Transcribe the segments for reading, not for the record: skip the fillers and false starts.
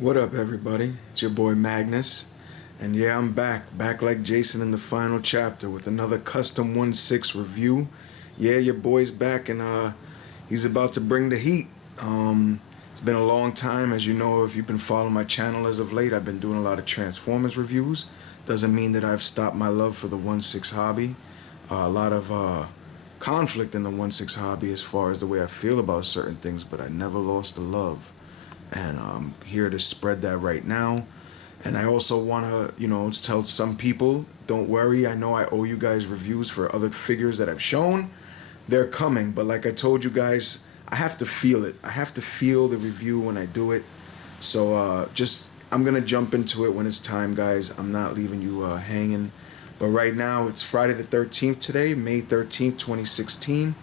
What up, everybody? It's your boy Magnus, and yeah, I'm back like Jason in the final chapter with another custom 1/6 review. Yeah, your boy's back, and he's about to bring the heat. It's been a long time, as you know, if you've been following my channel as of late. I've been doing a lot of Transformers reviews. Doesn't mean that I've stopped my love for the 1/6 hobby. A lot of conflict in the 1/6 hobby as far as the way I feel about certain things, but I never lost the love, and I'm here to spread that right now. And I also want to, tell some people, don't worry, I know I owe you guys reviews for other figures that I've shown. They're coming, but like I told you guys, I have to feel it. I have to feel the review when I do it. So I'm going to jump into it when it's time, guys. I'm not leaving you hanging. But right now, it's Friday the 13th today, May 13th, 2016.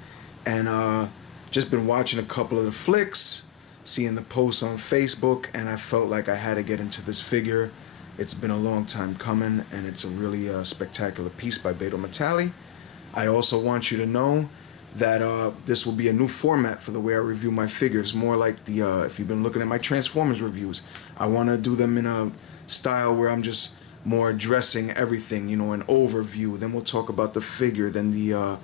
And just been watching a couple of the flicks, seeing the posts on Facebook, and I felt like I had to get into this figure. It's been a long time coming, and it's a really spectacular piece by Betomatali. I also want you to know that this will be a new format for the way I review my figures. More like if you've been looking at my Transformers reviews, I want to do them in a style where I'm just more addressing everything, an overview. Then we'll talk about the figure, then the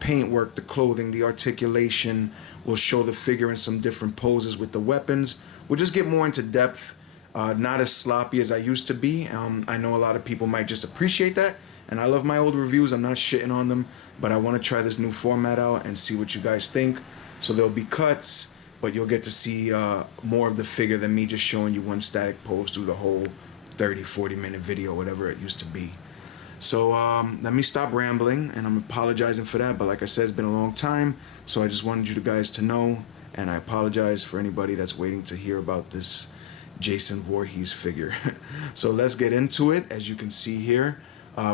paintwork, the clothing, the articulation. We'll show the figure in some different poses with the weapons. We'll just get more into depth, not as sloppy as I used to be. I know a lot of people might just appreciate that, and I love my old reviews. I'm not shitting on them, but I want to try this new format out and see what you guys think. So there'll be cuts, but you'll get to see more of the figure than me just showing you one static pose through the whole 30-40 minute video, whatever it used to be. So let me stop rambling, and I'm apologizing for that, but like I said, it's been a long time, so I just wanted you guys to know, and I apologize for anybody that's waiting to hear about this Jason Voorhees figure. So let's get into it. As you can see here,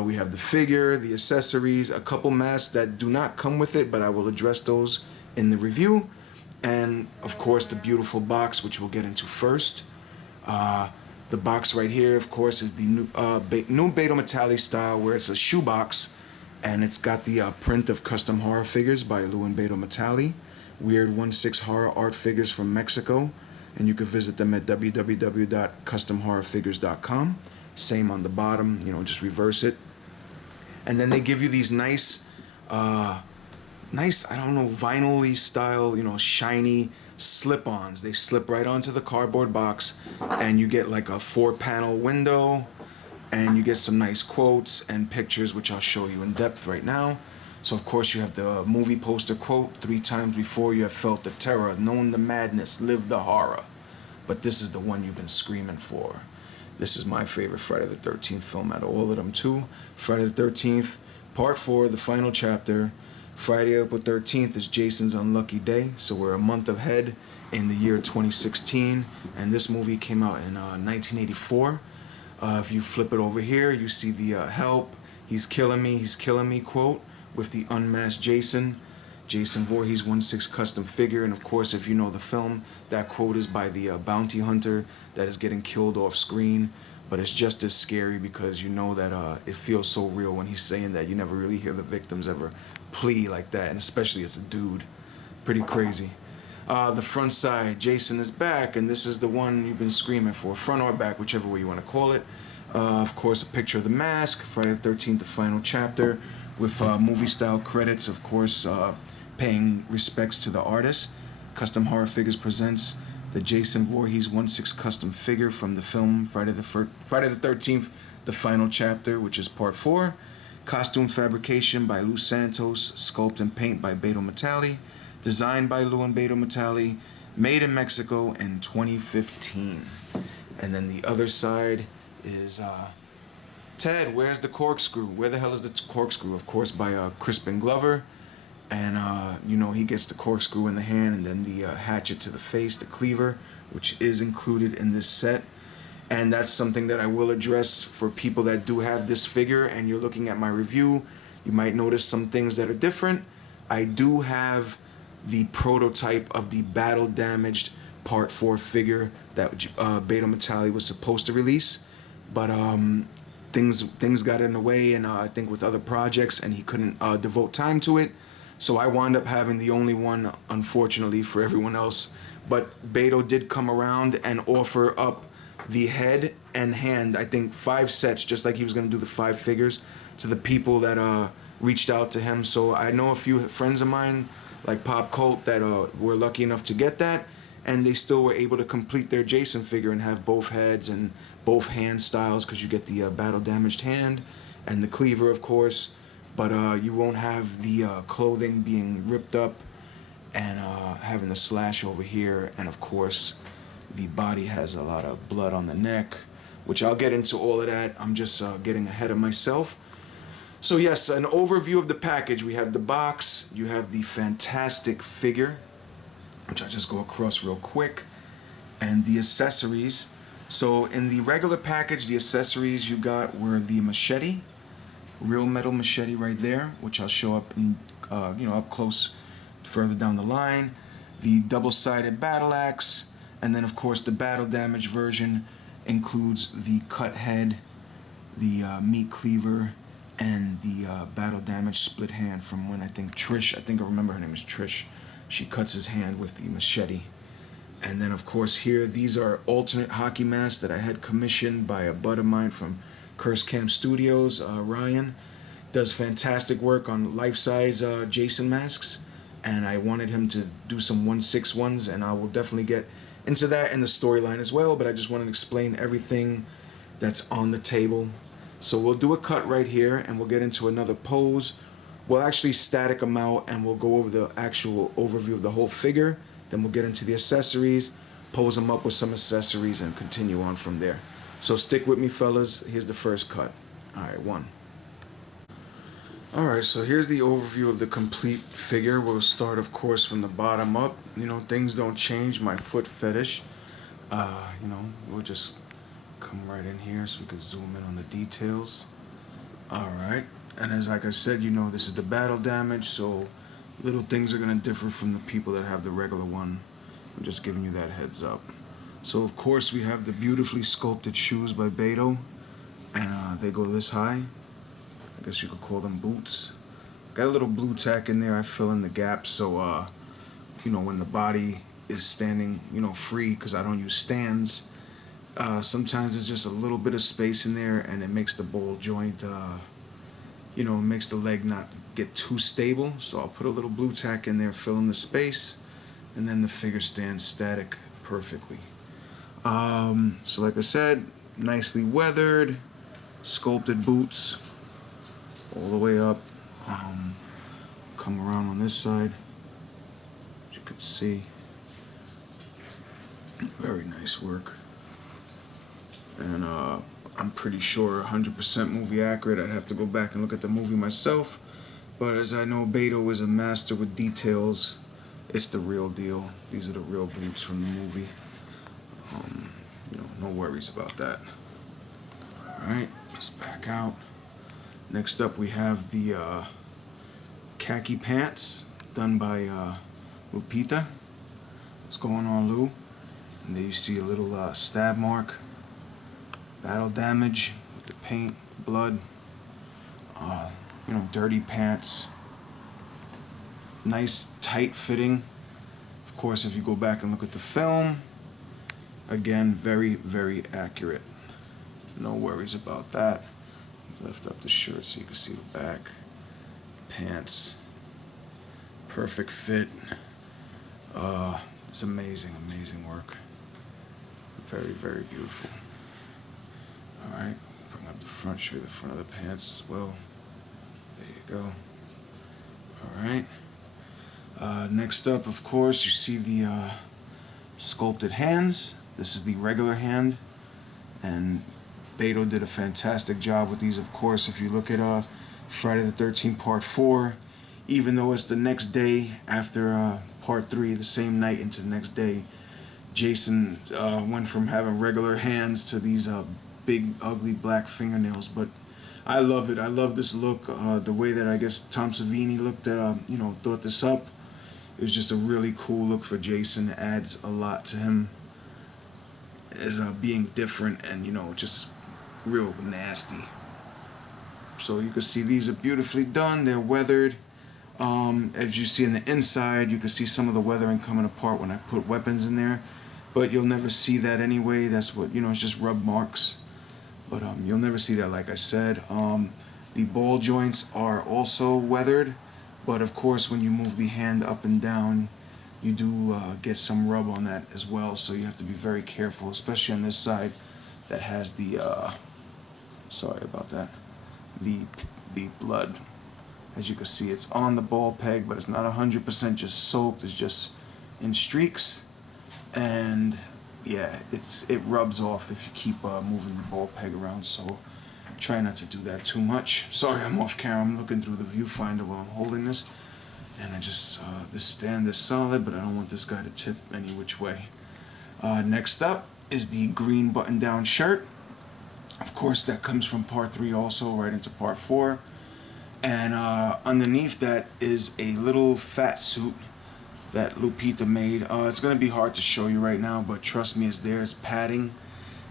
we have the figure, the accessories, a couple masks that do not come with it, but I will address those in the review, and of course the beautiful box, which we'll get into first. The box right here, of course, is the new Betomatali style, where it's a shoebox, and it's got the print of custom horror figures by Lou and Betomatali, weird 1/6 horror art figures from Mexico, and you can visit them at www.customhorrorfigures.com. Same on the bottom, just reverse it, and then they give you these nice, I don't know, vinyl-y style, shiny slip-ons. They slip right onto the cardboard box, and you get like a 4-panel window, and you get some nice quotes and pictures, which I'll show you in depth right now. So of course you have the movie poster quote, 3 times before you have felt the terror, known the madness, lived the horror. But this is the one you've been screaming for. This is my favorite Friday the 13th film out of all of them too. Friday the 13th, part 4, the final chapter. Friday, April 13th is Jason's unlucky day, so we're a month ahead in the year 2016, and this movie came out in 1984. If you flip it over here, you see the help, he's killing me quote with the unmasked Jason Voorhees 1/6 custom figure, and of course, if you know the film, that quote is by the bounty hunter that is getting killed off screen, but it's just as scary because you know that it feels so real when he's saying that. You never really hear the victims ever plea like that, and especially as a dude. Pretty crazy. The front side, Jason is back, and this is the one you've been screaming for, front or back, whichever way you want to call it. Of course, a picture of the mask, Friday the 13th, the final chapter, with movie style credits, of course, paying respects to the artist. Custom Horror Figures presents the Jason Voorhees 1/6 custom figure from the film Friday the 13th, the final chapter, which is part 4. Costume fabrication by Lou Santos, sculpt and paint by Betomatali, designed by Lou and Betomatali, made in Mexico in 2015. And then the other side is Ted, where's the corkscrew? Where the hell is the corkscrew? Of course, by Crispin Glover. And he gets the corkscrew in the hand, and then the hatchet to the face, the cleaver, which is included in this set. And that's something that I will address for people that do have this figure and you're looking at my review. You might notice some things that are different. I do have the prototype of the battle damaged part 4 figure that Betomatali was supposed to release, but things got in the way, and I think with other projects, and he couldn't devote time to it. So I wound up having the only one, unfortunately for everyone else. But Beto did come around and offer up the head and hand, I think 5 sets, just like he was going to do the 5 figures, to the people that reached out to him. So I know a few friends of mine, like Pop Cult, that were lucky enough to get that, and they still were able to complete their Jason figure and have both heads and both hand styles, because you get the battle damaged hand and the cleaver, of course, but you won't have the clothing being ripped up and having a slash over here, and of course the body has a lot of blood on the neck, which I'll get into all of that. I'm just getting ahead of myself. So yes, an overview of the package. We have the box, you have the fantastic figure, which I'll just go across real quick, and the accessories. So in the regular package, the accessories you got were the machete, real metal machete right there, which I'll show up in, up close further down the line, the double-sided battle axe, and then of course the battle damage version includes the cut head, the meat cleaver, and the battle damage split hand from when I remember her name is Trish. She cuts his hand with the machete. And then of course here, these are alternate hockey masks that I had commissioned by a bud of mine from Curse Camp Studios. Ryan does fantastic work on life-size Jason masks, and I wanted him to do some 1/6 ones, and I will definitely get into that in the storyline as well, but I just wanted to explain everything that's on the table. So we'll do a cut right here, and we'll get into another pose. We'll actually static them out, and we'll go over the actual overview of the whole figure. Then we'll get into the accessories, pose them up with some accessories, and continue on from there. So stick with me, fellas. Here's the first cut. All right, 1. All right, so here's the overview of the complete figure. We'll start, of course, from the bottom up. Things don't change. My foot fetish. We'll just come right in here so we can zoom in on the details. All right, and as like I said, this is the battle damage, so little things are gonna differ from the people that have the regular one. I'm just giving you that heads up. So of course we have the beautifully sculpted shoes by Beto, and they go this high. I guess you could call them boots. Got a little blue tack in there. I fill in the gaps so when the body is standing free, because I don't use stands, sometimes there's just a little bit of space in there, and it makes the ball joint it makes the leg not get too stable. So I'll put a little blue tack in there, fill in the space, and then the figure stands static perfectly. So like I said, nicely weathered, sculpted boots all the way up. Come around on this side, as you can see, very nice work. And I'm pretty sure 100% movie accurate. I'd have to go back and look at the movie myself, but as I know Beto is a master with details, it's the real deal. These are the real boots from the movie. No worries about that. Alright, let's back out. Next up we have the khaki pants done by Lupita. What's going on, Lou? And there you see a little stab mark. Battle damage with the paint, blood. Dirty pants. Nice tight fitting. Of course, if you go back and look at the film, again, very, very accurate. No worries about that. Lift up the shirt so you can see the back. Pants. Perfect fit. It's amazing, amazing work. Very, very beautiful. Alright, bring up the front, show you the front of the pants as well. There you go. Alright. Next up, of course, you see the sculpted hands. This is the regular hand, and Beto did a fantastic job with these. Of course, if you look at Friday the 13th Part 4, even though it's the next day after Part 3, the same night into the next day, Jason went from having regular hands to these big, ugly black fingernails. But I love it. I love this look. The way that I guess Tom Savini looked at, thought this up. It was just a really cool look for Jason. It adds a lot to him as being different and, just real nasty. So you can see these are beautifully done. They're weathered. As you see in the inside, you can see some of the weathering coming apart when I put weapons in there. but you'll never see that anyway. That's what, you know, it's just rub marks. But you'll never see that, like I said. The ball joints are also weathered, but of course when you move the hand up and down, you do get some rub on that as well. So you have to be very careful, especially on this side that has the, sorry about that, the blood. As you can see, it's on the ball peg, but it's not 100% just soaked. It's just in streaks, and yeah, it rubs off if you keep moving the ball peg around. So try not to do that too much. Sorry, I'm off camera. I'm looking through the viewfinder while I'm holding this, and I just this stand is solid, but I don't want this guy to tip any which way. Next up is the green button-down shirt. Of course, that comes from part 3 also, right into part 4. And underneath that is a little fat suit that Lupita made. It's going to be hard to show you right now, but trust me, it's there. It's padding.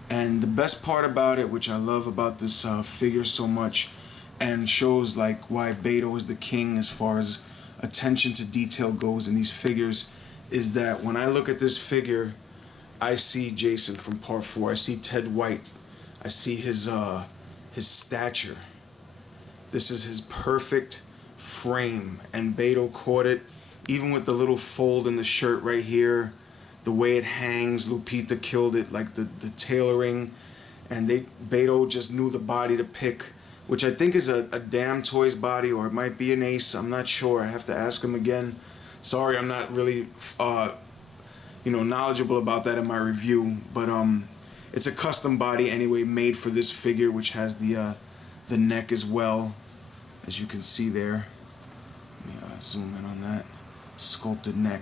And the best part about it, which I love about this figure so much, and shows like why Beto is the king as far as attention to detail goes in these figures, is that when I look at this figure, I see Jason from part 4. I see Ted White. I see his stature. This is his perfect frame, and Beto caught it, even with the little fold in the shirt right here, the way it hangs. Lupita killed it, like the tailoring, and Beto just knew the body to pick, which I think is a Damn Toys body, or it might be an Ace. I'm not sure. I have to ask him again. Sorry, I'm not really knowledgeable about that in my review, but it's a custom body anyway, made for this figure, which has the neck as well, as you can see there. Let me zoom in on that sculpted neck.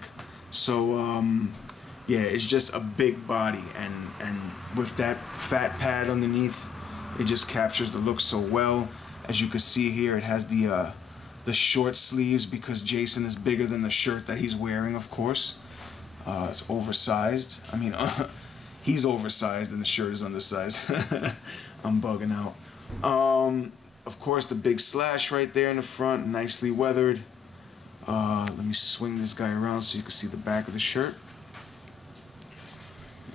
So yeah, it's just a big body, and with that fat pad underneath, it just captures the look so well. As you can see here, it has the short sleeves because Jason is bigger than the shirt that he's wearing, of course. It's oversized. I mean, he's oversized and the shirt is undersized. I'm bugging out. Of course, the big slash right there in the front, nicely weathered. Let me swing this guy around so you can see the back of the shirt.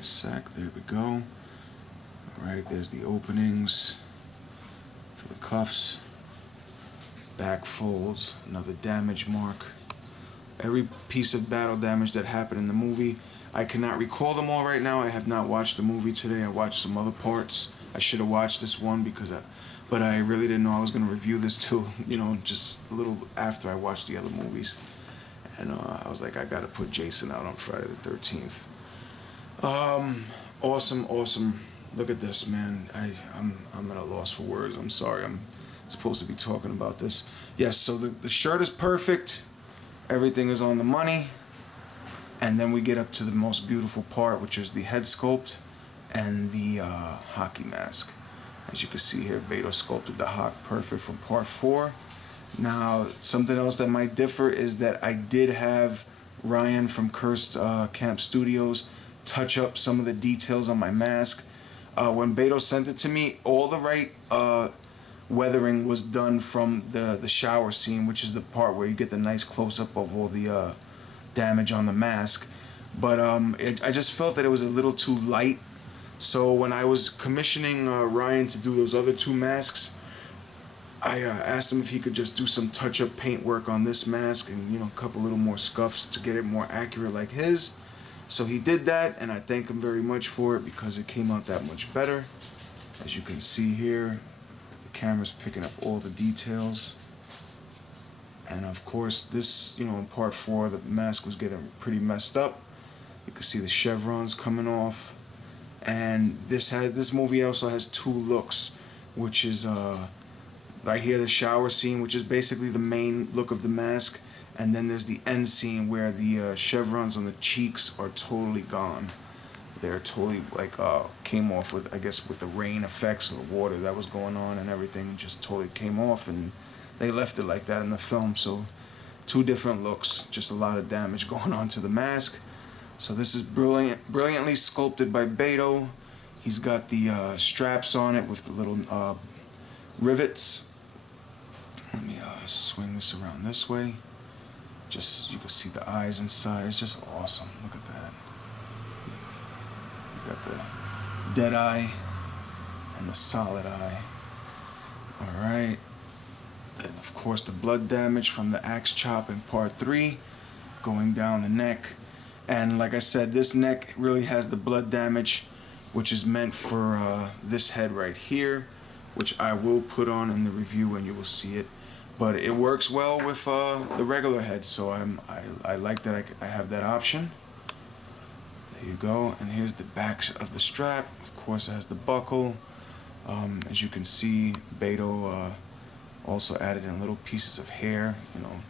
A sec, there we go. Alright, there's the openings for the cuffs. Back folds, another damage mark. Every piece of battle damage that happened in the movie. I cannot recall them all right now. I have not watched the movie today. I watched some other parts. I should have watched this one but I really didn't know I was going to review this till, just a little after I watched the other movies. And I was like, I got to put Jason out on Friday the 13th. Awesome. Look at this, man. I'm at a loss for words. I'm sorry. I'm supposed to be talking about this. Yes, so the shirt is perfect. Everything is on the money. And then we get up to the most beautiful part, which is the head sculpt and the hockey mask. As you can see here, Beto sculpted the Hawk perfect from part 4. Now, something else that might differ is that I did have Ryan from Cursed Camp Studios touch up some of the details on my mask. When Beto sent it to me, all the right weathering was done from the shower scene, which is the part where you get the nice close-up of all the damage on the mask. But I just felt that it was a little too light. So when I was commissioning Ryan to do those other 2 masks, I asked him if he could just do some touch-up paint work on this mask and, a couple little more scuffs to get it more accurate like his. So he did that, and I thank him very much for it because it came out that much better. As you can see here, the camera's picking up all the details. And of course, this, in part 4, the mask was getting pretty messed up. You can see the chevrons coming off. And this movie also has 2 looks, which is right here, the shower scene, which is basically the main look of the mask. And then there's the end scene where the chevrons on the cheeks are totally gone. They're totally came off with, I guess, with the rain effects of the water that was going on and everything, just totally came off, and they left it like that in the film. So 2 different looks, just a lot of damage going on to the mask. So this is brilliantly sculpted by Beto. He's got the straps on it with the little rivets. Let me swing this around this way. Just, you can see the eyes inside. It's just awesome. Look at that. Got the dead eye and the solid eye. Alright. Then of course the blood damage from the axe chop in part 3 going down the neck. And like I said, this neck really has the blood damage, which is meant for this head right here, which I will put on in the review and you will see it. But it works well with the regular head, so I like that I have that option. There you go. And here's the back of the strap. Of course, it has the buckle. As you can see, Beto also added in little pieces of hair. You know,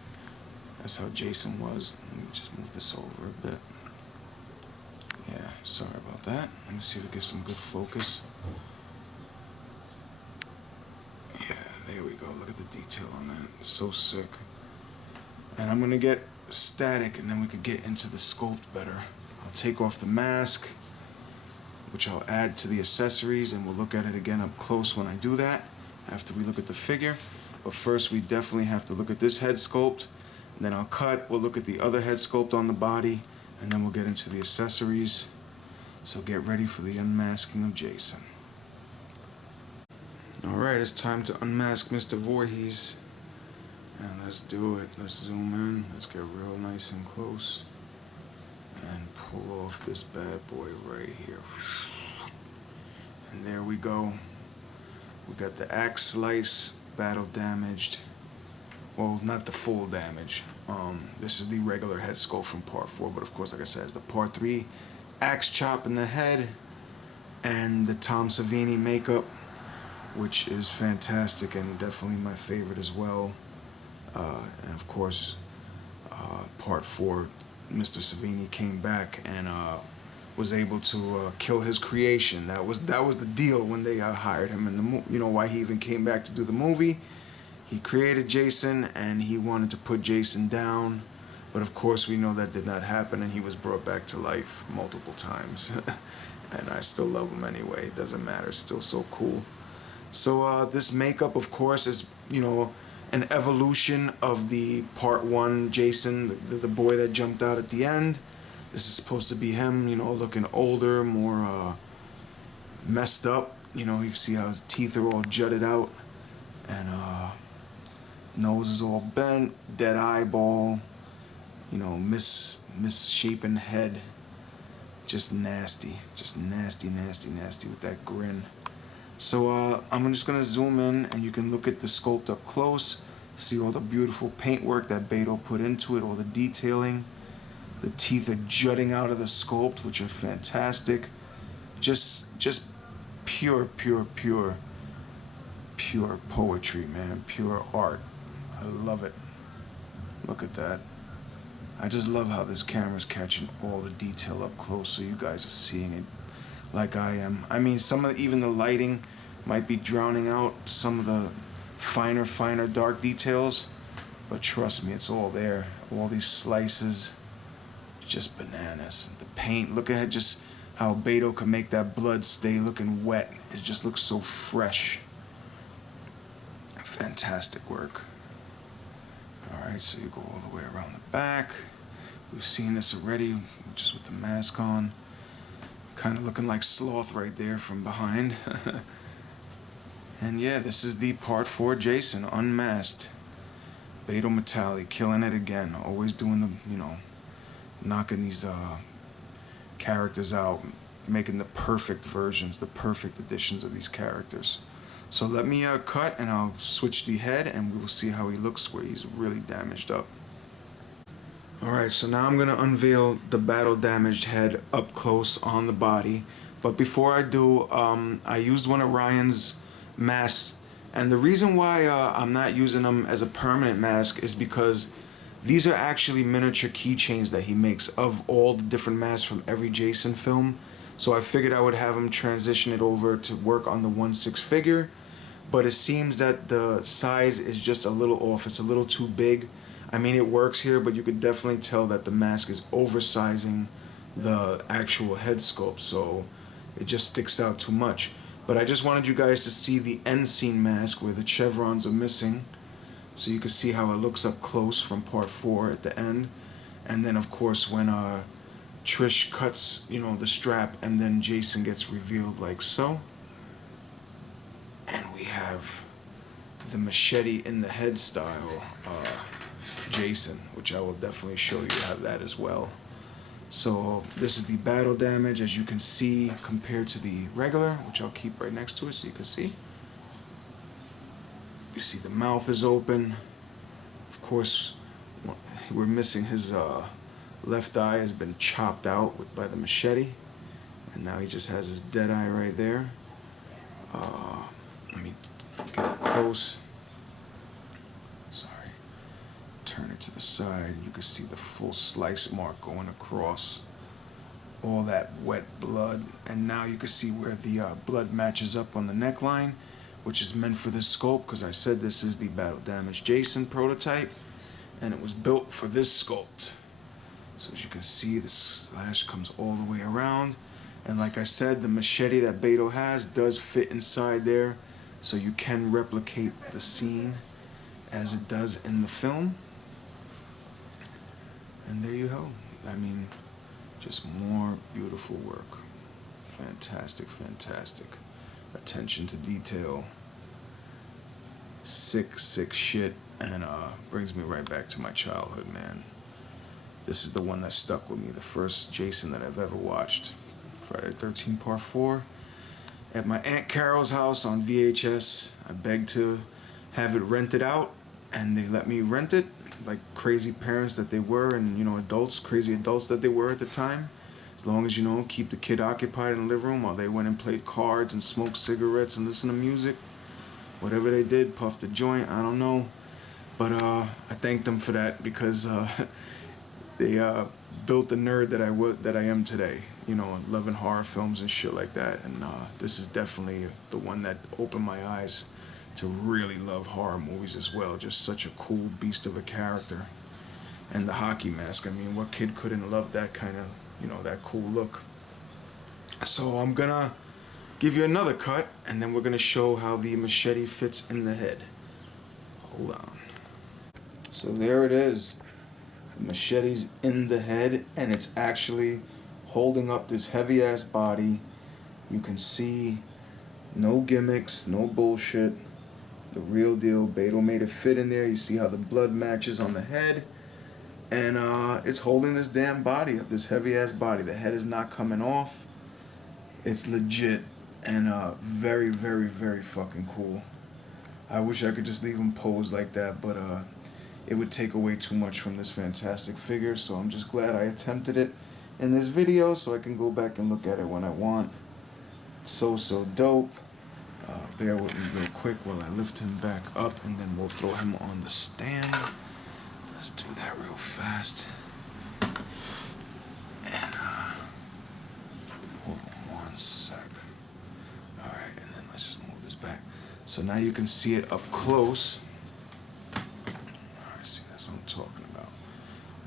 that's how Jason was. Let me just move this over a bit. Yeah, sorry about that. Let me see if we get some good focus. Yeah, there we go. Look at the detail on that. It's so sick. And I'm gonna get static, and then we could get into the sculpt better. I'll take off the mask, which I'll add to the accessories, and we'll look at it again up close when I do that, after we look at the figure. But first, we definitely have to look at this head sculpt, and then I'll cut. We'll look at the other head sculpt on the body, and then we'll get into the accessories. So get ready for the unmasking of Jason. Alright, it's time to unmask Mr. Voorhees. And let's do it. Let's zoom in. Let's get real nice and close. And pull off this bad boy right here. And there we go. We got the axe slice, battle damaged. Well, not the full damage. This is the regular head sculpt from part 4, but of course, like I said, it's the part 3 axe chop in the head and the Tom Savini makeup, which is fantastic and definitely my favorite as well. And of course, part 4, Mr. Savini came back and was able to kill his creation. That was the deal when they hired him in the you know, why he even came back to do the movie. He created Jason and he wanted to put Jason down, but of course we know that did not happen, and he was brought back to life multiple times. And I still love him anyway. It doesn't matter. It's still so cool. So this makeup, of course, is, you know, an evolution of the part 1 Jason, the boy that jumped out at the end. This is supposed to be him, you know, looking older, more messed up. You know, you see how his teeth are all jutted out, and nose is all bent, dead eyeball, you know, misshapen head. Just nasty, nasty with that grin. So I'm just gonna zoom in, and you can look at the sculpt up close, see all the beautiful paintwork that Beto put into it, all the detailing. The teeth are jutting out of the sculpt, which are fantastic. Just pure poetry, man. Pure art. I love it. Look at that. I just love how this camera's catching all the detail up close, so you guys are seeing it like I am. I mean, even the lighting might be drowning out some of the finer dark details, but trust me, it's all there. All these slices, just bananas. The paint, look at just how Beto can make that blood stay looking wet. It just looks so fresh. Fantastic work. Alright, so you go all the way around the back. We've seen this already, just with the mask on. Kind of looking like Sloth right there from behind. And yeah, this is the part 4 Jason, unmasked. Betomatali, killing it again. Always doing the, you know, knocking these characters out, making the perfect versions, the perfect editions of these characters. So let me cut, and I'll switch the head, and we will see how he looks where he's really damaged up. Alright, so now I'm going to unveil the battle damaged head up close on the body. But before I do, I used one of Ryan's masks. And the reason why I'm not using them as a permanent mask is because these are actually miniature keychains that he makes of all the different masks from every Jason film. So I figured I would have him transition it over to work on the 1/6 figure. But it seems that the size is just a little off. It's a little too big. I mean, it works here, but you could definitely tell that the mask is oversizing the actual head sculpt, so it just sticks out too much. But I just wanted you guys to see the end scene mask where the chevrons are missing, so you can see how it looks up close from part 4 at the end. And then, of course, when Trish cuts, the strap, and then Jason gets revealed like so. And we have the machete in the head style Jason, which I will definitely show you have that as well. So this is the battle damage, as you can see, compared to the regular, which I'll keep right next to it so you can see. You see the mouth is open. Of course, we're missing his left eye has been chopped out by the machete. And now he just has his dead eye right there. Let me get up close. Sorry. Turn it to the side. You can see the full slice mark going across all that wet blood. And now you can see where the blood matches up on the neckline, which is meant for this sculpt, because I said this is the Battle Damage Jason prototype, and it was built for this sculpt. So as you can see, the slash comes all the way around. And like I said, the machete that Beto has does fit inside there, so you can replicate the scene as it does in the film. And there you go. I mean, just more beautiful work. Fantastic, fantastic. Attention to detail. Sick shit. And brings me right back to my childhood, man. This is the one that stuck with me. The first Jason that I've ever watched. Friday the 13th Part 4. At my Aunt Carol's house on VHS. I begged to have it rented out, and they let me rent it. Like crazy parents that they were, and crazy adults that they were at the time. As long as, keep the kid occupied in the living room while they went and played cards and smoked cigarettes and listened to music. Whatever they did, puffed a joint, I don't know. But I thanked them for that, because they built the nerd that I am today. Loving horror films and shit like that. And this is definitely the one that opened my eyes to really love horror movies as well. Just such a cool beast of a character. And the hockey mask, I mean, what kid couldn't love that kind of, that cool look? So I'm gonna give you another cut, and then we're gonna show how the machete fits in the head. Hold on. So there it is. The machete's in the head, and it's actually holding up this heavy ass body. You can see no gimmicks, no bullshit. The real deal. Beto made it fit in there. You see how the blood matches on the head. And it's holding this damn body up, this heavy ass body. The head is not coming off. It's legit. And very, very, very fucking cool. I wish I could just leave him posed like that, but it would take away too much from this fantastic figure. So I'm just glad I attempted it in this video, so I can go back and look at it when I want. So dope. Bear with me real quick while I lift him back up, and then we'll throw him on the stand. Let's do that real fast. And hold on one sec. Alright, and then let's just move this back. So now you can see it up close. Alright, see, that's what I'm talking about.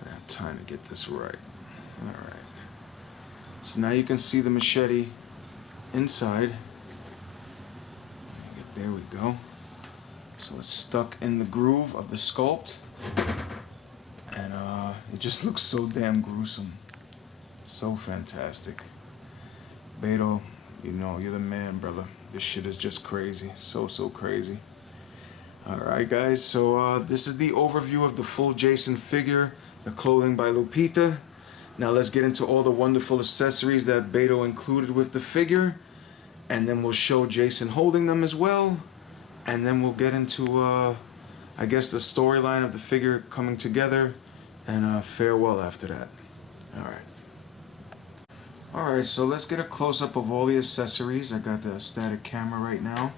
I have time to get this right. Alright. So now you can see the machete inside. There we go. So it's stuck in the groove of the sculpt. And it just looks so damn gruesome. So fantastic. Beto, you're the man, brother. This shit is just crazy. So crazy. Alright guys, so this is the overview of the full Jason figure. The clothing by Lupita. Now let's get into all the wonderful accessories that Beto included with the figure. And then we'll show Jason holding them as well. And then we'll get into, I guess, the storyline of the figure coming together. And farewell after that. Alright, so let's get a close-up of all the accessories. I got the static camera right now.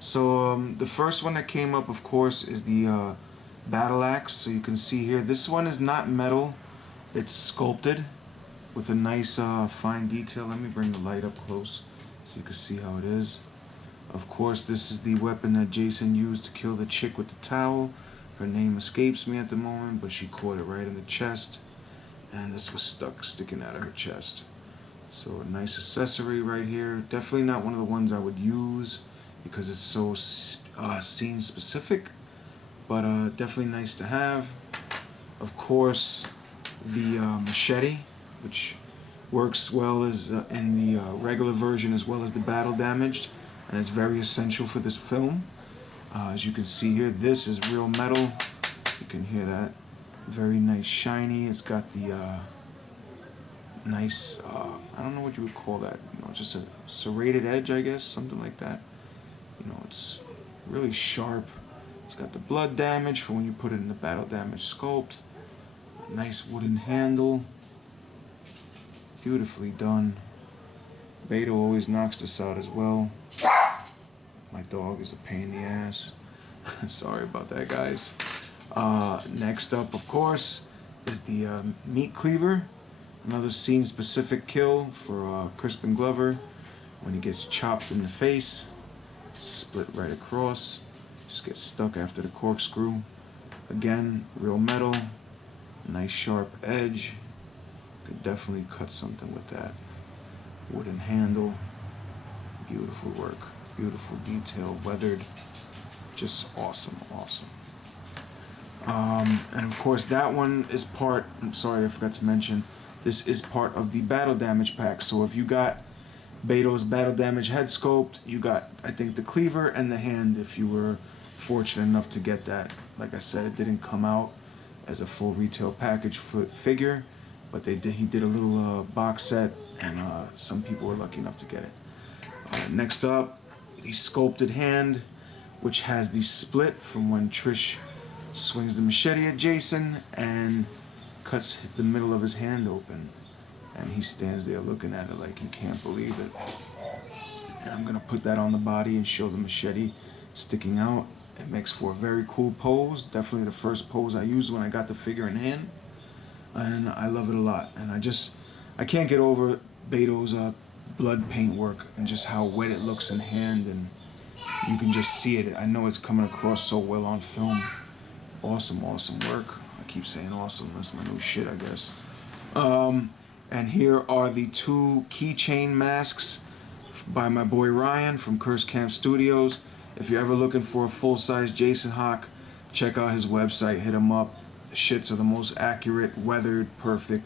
So the first one that came up, of course, is the battle axe. So you can see here, this one is not metal. It's sculpted with a nice fine detail. Let me bring the light up close so you can see how it is. Of course, this is the weapon that Jason used to kill the chick with the towel. Her name escapes me at the moment, but she caught it right in the chest. And this was sticking out of her chest. So a nice accessory right here. Definitely not one of the ones I would use because it's so scene specific. But definitely nice to have. Of course, the machete, which Works well as in the regular version as well as the battle damaged, and it's very essential for this film. As you can see here, this is real metal. You can hear that. Very nice, shiny. It's got the nice, I don't know what you would call that. Just a serrated edge, I guess, something like that. It's really sharp. It's got the blood damage for when you put it in the battle damage sculpt. Nice wooden handle. Beautifully done. Beto always knocks this out as well. My dog is a pain in the ass. Sorry about that, guys. Next up, of course, is the meat cleaver. Another scene-specific kill for Crispin Glover when he gets chopped in the face. Split right across. Just gets stuck after the corkscrew. Again, real metal. Nice sharp edge. Could definitely cut something with that. Wooden handle. Beautiful work. Beautiful detail. Weathered. Just awesome, awesome. And of course that one is part, I'm sorry I forgot to mention, this is part of the battle damage pack. So if you got Beto's battle damage head sculpt, you got, I think, the cleaver and the hand if you were fortunate enough to get that. Like I said, it didn't come out as a full retail package figure, but he did a little box set, and some people were lucky enough to get it. Next up, the sculpted hand, which has the split from when Trish swings the machete at Jason and cuts the middle of his hand open, and he stands there looking at it like he can't believe it. And I'm gonna put that on the body and show the machete sticking out. It makes for a very cool pose. Definitely the first pose I used when I got the figure in hand, and I love it a lot. And I can't get over Beto's blood paint work and just how wet it looks in hand, and you can just see it. I know it's coming across so well on film. Awesome, awesome work. I keep saying awesome. That's my new shit, I guess. And here are the two keychain masks by my boy Ryan from Curse Camp Studios. If you're ever looking for a full-size Jason Hawk, check out his website. Hit him up. The shits are the most accurate, weathered, perfect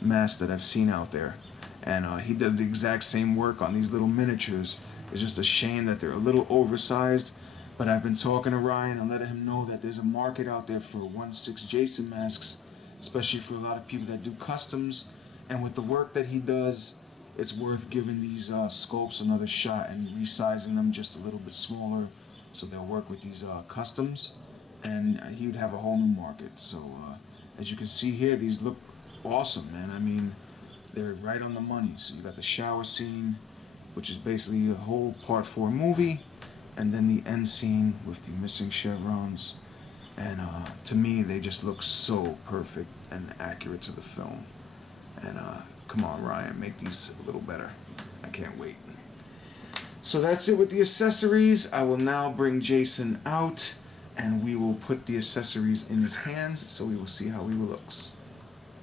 masks that I've seen out there. And he does the exact same work on these little miniatures. It's just a shame that they're a little oversized. But I've been talking to Ryan and letting him know that there's a market out there for 1/6 Jason masks, especially for a lot of people that do customs. And with the work that he does, it's worth giving these sculpts another shot and resizing them just a little bit smaller so they'll work with these customs. And he would have a whole new market. So as you can see here, these look awesome, man. I mean, they're right on the money. So you got the shower scene, which is basically a whole part 4 movie, and then the end scene with the missing chevrons. And to me, they just look so perfect and accurate to the film. And come on, Ryan, make these a little better. I can't wait. So that's it with the accessories. I will now bring Jason out, and we will put the accessories in his hands, so we will see how he looks.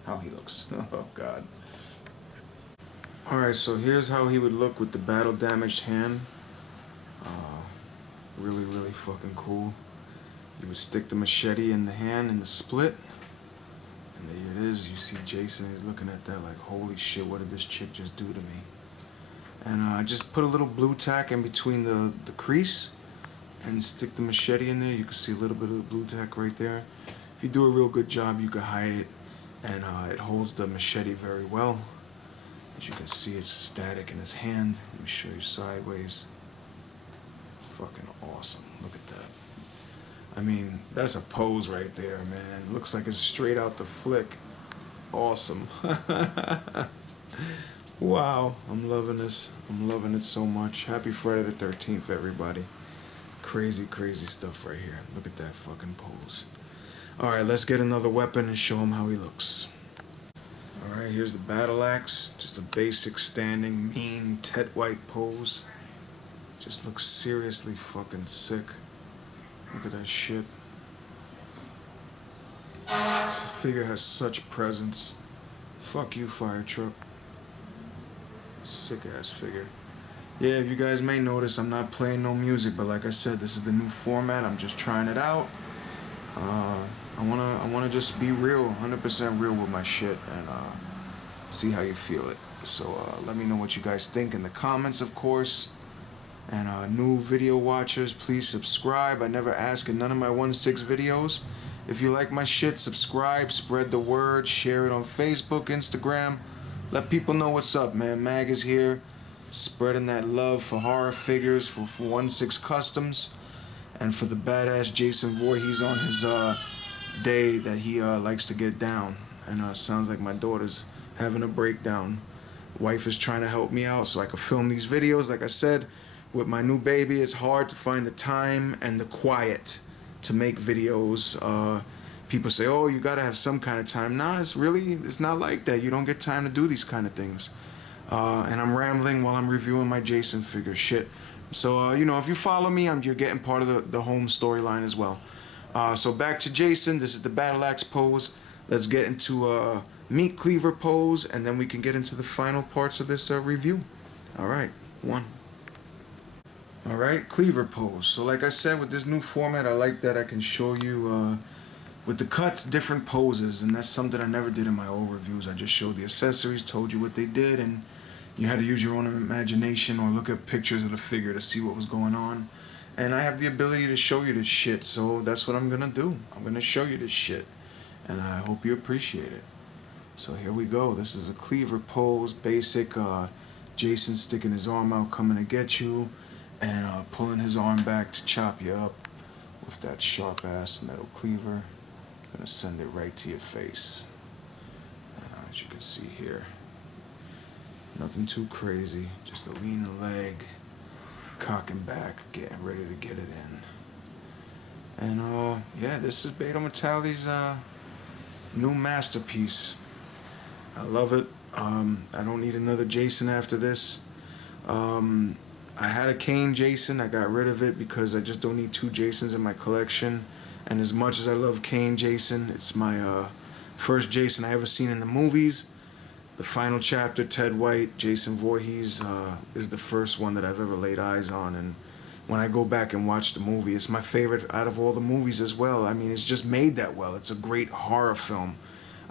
Oh, God. Alright, so here's how he would look with the battle damaged hand. Really, really fucking cool. You would stick the machete in the hand in the split, and there it is. You see Jason, he's looking at that like, holy shit, what did this chick just do to me? And just put a little blue tack in between the crease and stick the machete in there. You can see a little bit of the blue tack right there. If you do a real good job, you can hide it, and it holds the machete very well. As you can see, it's static in his hand. Let me show you sideways. Fucking awesome. Look at that. I mean, that's a pose right there, man. Looks like it's straight out the flick. Awesome. Wow. I'm loving this. I'm loving it so much. Happy Friday the 13th, everybody. Crazy, crazy stuff right here. Look at that fucking pose. Alright, let's get another weapon and show him how he looks. Alright, here's the battle axe. Just a basic standing, mean, Ted White pose. Just looks seriously fucking sick. Look at that shit. This figure has such presence. Fuck you, fire truck. Sick ass figure. Yeah, if you guys may notice, I'm not playing no music, but like I said, this is the new format. I'm just trying it out. I wanna just be real, 100% real with my shit, and see how you feel it. So let me know what you guys think in the comments, of course. And new video watchers, please subscribe. I never ask in none of my 1/6 videos. If you like my shit, subscribe, spread the word, share it on Facebook, Instagram. Let people know what's up, man. Mag is here, spreading that love for horror figures, for 1/6 Customs, and for the badass Jason Voorhees on his day that he likes to get down. And sounds like my daughter's having a breakdown. Wife is trying to help me out so I can film these videos. Like I said, with my new baby, it's hard to find the time and the quiet to make videos. People say, oh, you gotta have some kind of time. Nah, it's not like that. You don't get time to do these kind of things. And I'm rambling while I'm reviewing my Jason figure shit. So, if you follow me, you're getting part of the home storyline as well. So back to Jason. This is the Battle Axe pose. Let's get into Meet Cleaver Pose, and then we can get into the final parts of this review. All right, one. All right, Cleaver Pose. So like I said, with this new format, I like that I can show you with the cuts different poses, and that's something I never did in my old reviews. I just showed the accessories, told you what they did, and you had to use your own imagination or look at pictures of the figure to see what was going on. And I have the ability to show you this shit, so that's what I'm gonna do. I'm gonna show you this shit, and I hope you appreciate it. So here we go. This is a Cleaver Pose, basic Jason sticking his arm out, coming to get you, and pulling his arm back to chop you up with that sharp ass metal cleaver. Gonna send it right to your face. And as you can see here, nothing too crazy, just a lean leg, cocking back, getting ready to get it in. And yeah, this is Betomatali's new masterpiece. I love it. I don't need another Jason after this. I had a Kane Jason. I got rid of it because I just don't need two Jasons in my collection. And as much as I love Kane Jason, it's my first Jason I ever seen in the movies. The final chapter, Ted White, Jason Voorhees, is the first one that I've ever laid eyes on. And when I go back and watch the movie, it's my favorite out of all the movies as well. I mean, it's just made that well. It's a great horror film.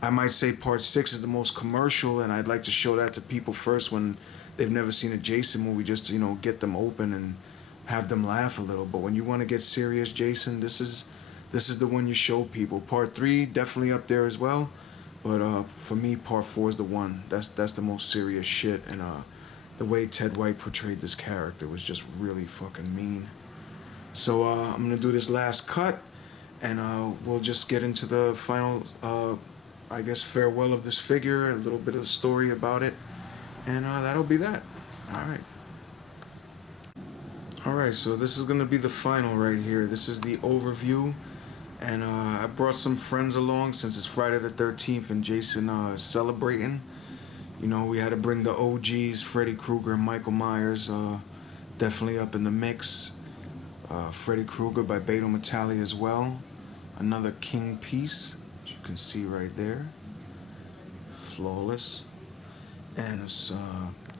I might say part 6 is the most commercial, and I'd like to show that to people first when they've never seen a Jason movie, just to, get them open and have them laugh a little. But when you want to get serious Jason, this is the one you show people. Part 3, definitely up there as well. But for me, part 4 is the one. That's the most serious shit. And the way Ted White portrayed this character was just really fucking mean. So I'm going to do this last cut, and we'll just get into the final, I guess, farewell of this figure, a little bit of story about it. And that'll be that. Alright, so this is going to be the final right here. This is the overview. And I brought some friends along since it's Friday the 13th and Jason is celebrating. We had to bring the OGs, Freddy Krueger and Michael Myers, definitely up in the mix. Freddy Krueger by Betomatali as well. Another king piece, as you can see right there. Flawless. And it's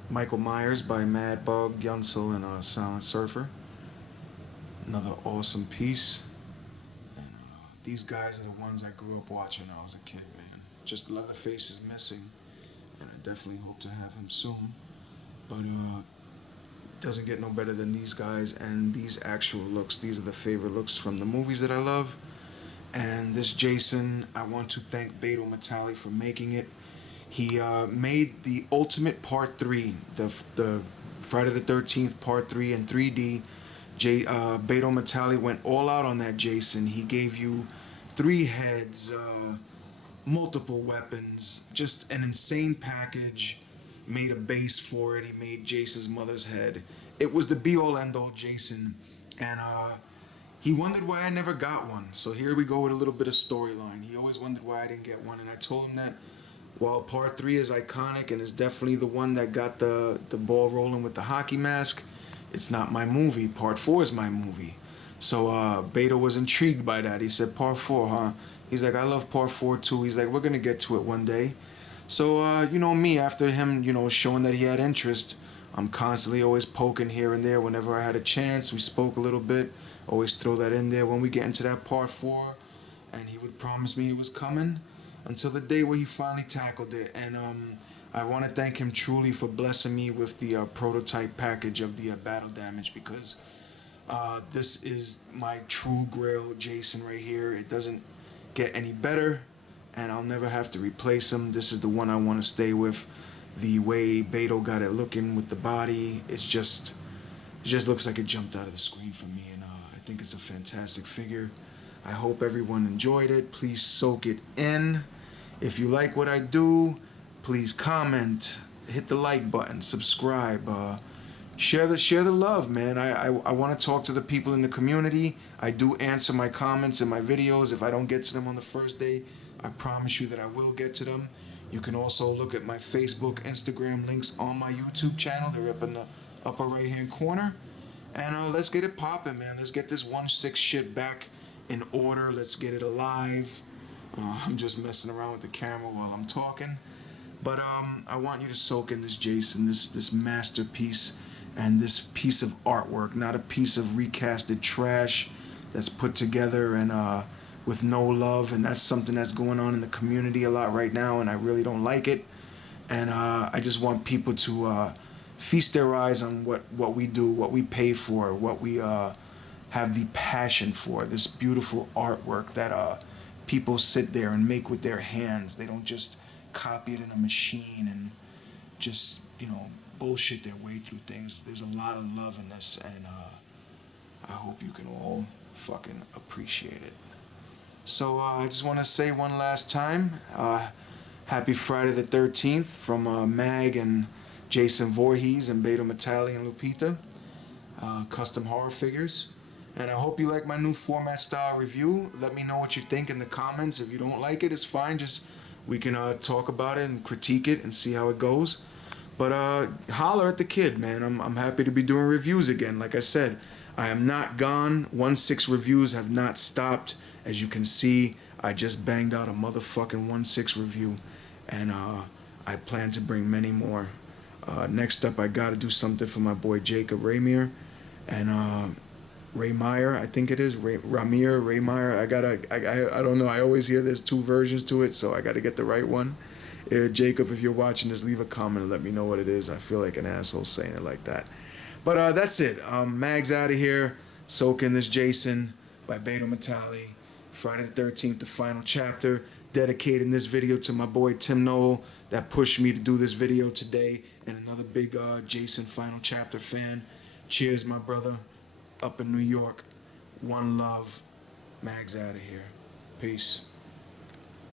Michael Myers by Mad Bug, Yunsel, and Silent Surfer. Another awesome piece. And these guys are the ones I grew up watching when I was a kid, man. Just Leatherface is missing, and I definitely hope to have him soon. But doesn't get no better than these guys and these actual looks. These are the favorite looks from the movies that I love. And this Jason, I want to thank Betomatali for making it. He made the Ultimate Part 3, the Friday the 13th Part 3 in 3D. Betomatali went all out on that Jason. He gave you 3 heads, multiple weapons, just an insane package. Made a base for it. He made Jason's mother's head. It was the be-all end-all Jason. And he wondered why I never got one. So here we go with a little bit of storyline. He always wondered why I didn't get one, and I told him that while Part 3 is iconic and is definitely the one that got the ball rolling with the hockey mask, it's not my movie. Part 4 is my movie. So Beto was intrigued by that. He said, Part 4, huh? He's like, I love Part 4 too. He's like, we're going to get to it one day. So, me, after him, showing that he had interest, I'm constantly always poking here and there whenever I had a chance. We spoke a little bit. Always throw that in there when we get into that Part 4. And he would promise me he was coming until the day where he finally tackled it. And I want to thank him truly for blessing me with the prototype package of the battle damage, because this is my true grail Jason right here. It doesn't get any better, and I'll never have to replace him. This is the one I want to stay with. The way Beto got it looking with the body, it just looks like it jumped out of the screen for me, and I think it's a fantastic figure. I hope everyone enjoyed it. Please soak it in. If you like what I do, please comment, hit the like button, subscribe, share the love, man. I want to talk to the people in the community. I do answer my comments in my videos. If I don't get to them on the first day, I promise you that I will get to them. You can also look at my Facebook, Instagram links on my YouTube channel. They're up in the upper right hand corner. And let's get it popping, man. Let's get this 1/6 shit back in order. Let's get it alive. I'm just messing around with the camera while I'm talking. But I want you to soak in this Jason, this masterpiece, and this piece of artwork, not a piece of recasted trash that's put together and with no love. And that's something that's going on in the community a lot right now, and I really don't like it. And I just want people to feast their eyes on what we do, what we pay for, what we have the passion for. This beautiful artwork that people sit there and make with their hands. They don't just copy it in a machine and just, bullshit their way through things. There's a lot of love in this, and I hope you can all fucking appreciate it. So I just want to say one last time, happy Friday the 13th from Mag and Jason Voorhees and Betomatali and Lupita, custom horror figures. And I hope you like my new format style review. Let me know what you think in the comments. If you don't like it, it's fine. Just we can talk about it and critique it and see how it goes. But holler at the kid, man. I'm happy to be doing reviews again. Like I said, I am not gone. 1/6 reviews have not stopped. As you can see, I just banged out a motherfucking 1/6 review, and I plan to bring many more. Next up, I got to do something for my boy Jacob Raymere, and Raymeyer, I think it is Raymeyer. I don't know. I always hear there's two versions to it, so I got to get the right one. Jacob, if you're watching this, leave a comment and let me know what it is. I feel like an asshole saying it like that. But that's it. Mag's out of here. Soak in this Jason by Betomatali. Friday the 13th, the final chapter. Dedicating this video to my boy Tim Noel that pushed me to do this video today, and another big Jason final chapter fan. Cheers, my brother. Up in New York. One love. Mag's out of here. Peace.